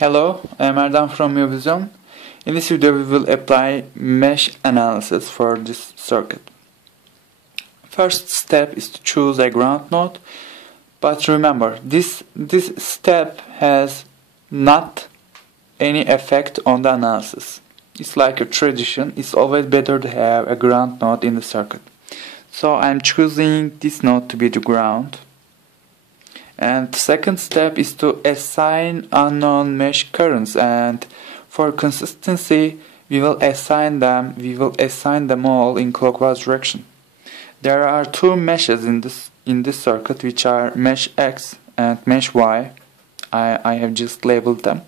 Hello, I'm Erdem from Uvision. In this video we will apply mesh analysis for this circuit. First step is to choose a ground node, but remember this step has not any effect on the analysis. It's like a tradition, it's always better to have a ground node in the circuit. So I'm choosing this node to be the ground. And the second step is to assign unknown mesh currents, and for consistency we will assign them all in clockwise direction. There are two meshes in this circuit, which are mesh X and mesh Y. I have just labeled them.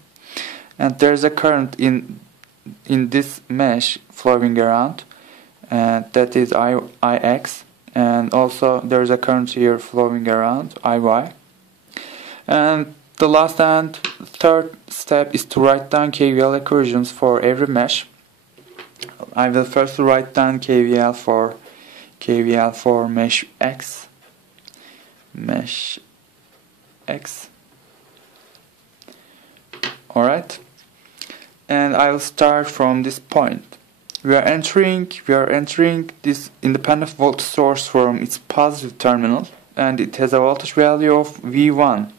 And there's a current in this mesh flowing around, and that is IX, and also there's a current here flowing around, IY. And the last and third step is to write down KVL equations for every mesh. I will first write down KVL for mesh X. Alright. And I will start from this point. We are entering this independent voltage source from its positive terminal, and it has a voltage value of V1.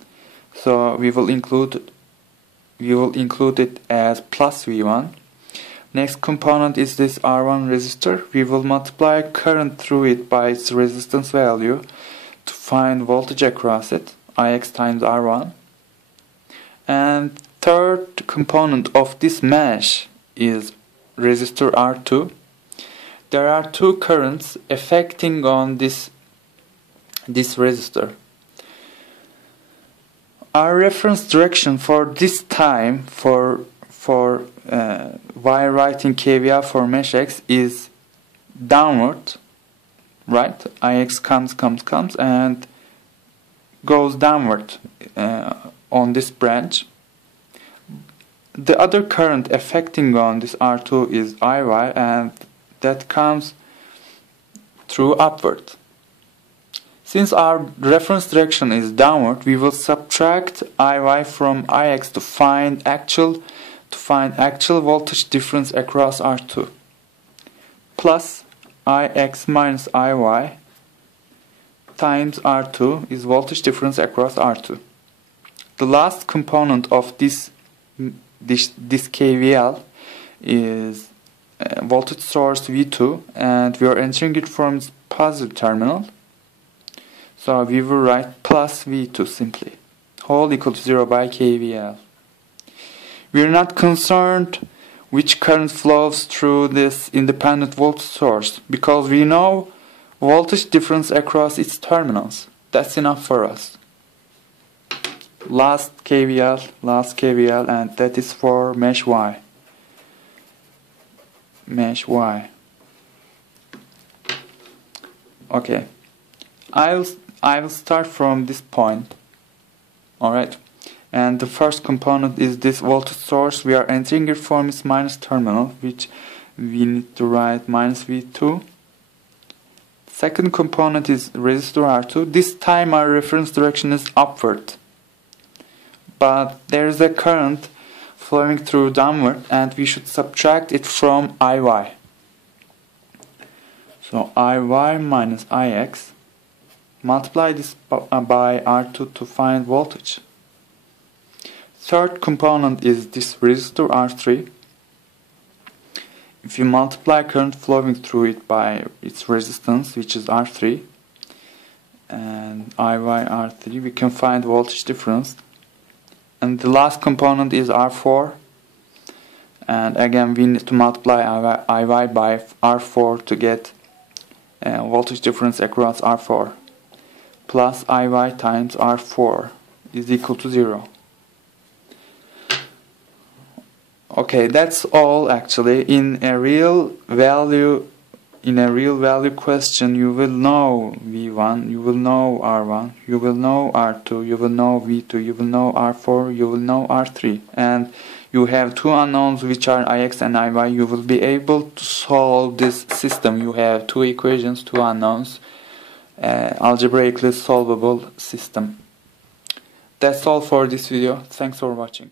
So we will include it as plus V1. Next component is this R1 resistor. We will multiply current through it by its resistance value to find voltage across it, Ix times R1. And third component of this mesh is resistor R2. There are two currents affecting on this resistor. Our reference direction for this time while writing KVL for mesh X is downward, right? Ix comes and goes downward on this branch. The other current affecting on this R2 is IY, and that comes through upward. Since our reference direction is downward, we will subtract IY from Ix to find actual voltage difference across R2. Plus Ix minus IY times R2 is voltage difference across R2. The last component of this KVL is voltage source V2, and we are entering it from its positive terminal. So we will write plus V2 simply, whole equal to 0 by KVL. We are not concerned which current flows through this independent voltage source, because we know voltage difference across its terminals. That's enough for us. Last KVL, and that is for mesh Y. Okay. I will start from this point. Alright. And the first component is this voltage source. We are entering it from its minus terminal, which we need to write minus V2. Second component is resistor R2. This time our reference direction is upward, but there is a current flowing through downward, and we should subtract it from IY. So IY minus Ix. Multiply this by R2 to find voltage. Third component is this resistor R3. If you multiply current flowing through it by its resistance, which is R3, and IY R3, we can find voltage difference. And the last component is R4. And again, we need to multiply IY by R4 to get voltage difference across R4. Plus IY times R4 is equal to 0. Okay, that's all actually. In a real value question, you will know V1, you will know R1, you will know R2, you will know V2, you will know R4, you will know R3, and you have two unknowns which are Ix and IY. You will be able to solve this system. You have two equations, two unknowns, algebraically solvable system. That's all for this video. Thanks for watching.